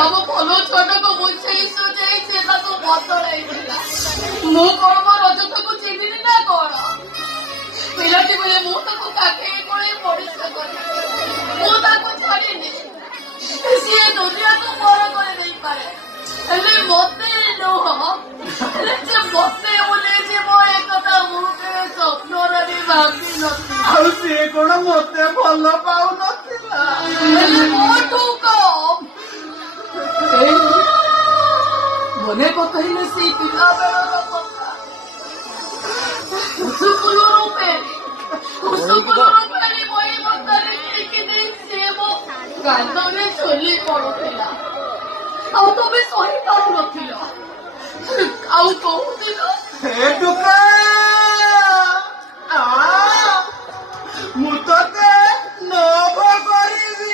ଆମ ଭଲ ଛୁଆଟାକୁ ବୁଝେଇ ସୁଝେଇ ସେ ତାକୁ ବଦଳାଇଥିଲା। ମୁଁ କଣ ମୋ ରଜତକୁ ଚିହ୍ନିନି ନା କଣ? ପିଲାଟି ବେଳେ ମୁଁ ତାକୁ କାକେଇ କୋଳେଇ ପରିଶ୍ରା କଲି। ମୁଁ ତାକୁ ଛାଡ଼ିନି। ସିଏ ଦୁନିଆକୁ ପର କରିଦେଇପାରେ, ହେଲେ ମତେ ନୁହଁ। ହେଲେ ସେ ମତେ ବୁଲେଇଯିବ ଏକଥା ମୁଁ କେବେ ସ୍ୱପ୍ନରେ ବି ଭାବିନଥିଲି। ଆଉ ସିଏ କଣ ମତେ ଭଲ ପାଉନଥିଲା? ହେଲେ ମୋଠୁ କମ୍। ମନେ ପକାଇଲେ ସେଇ ପିଲାବେଳର କଥା। ଉଷୁକୁଲୁ ରୂପେଣୀ ବହି ମତାରେ ଟେକି ଦେଇ ସିଏ ମୋ କାନ୍ଧରେ ଝୁଲି ପଡୁଥିଲା। ଆଉ ତମେ ସହିପାରୁନଥିଲ। ଆଉ କହୁଥିଲ ହେ ଟୁକା, ମୁଁ ତତେ ନଭ କରିବି।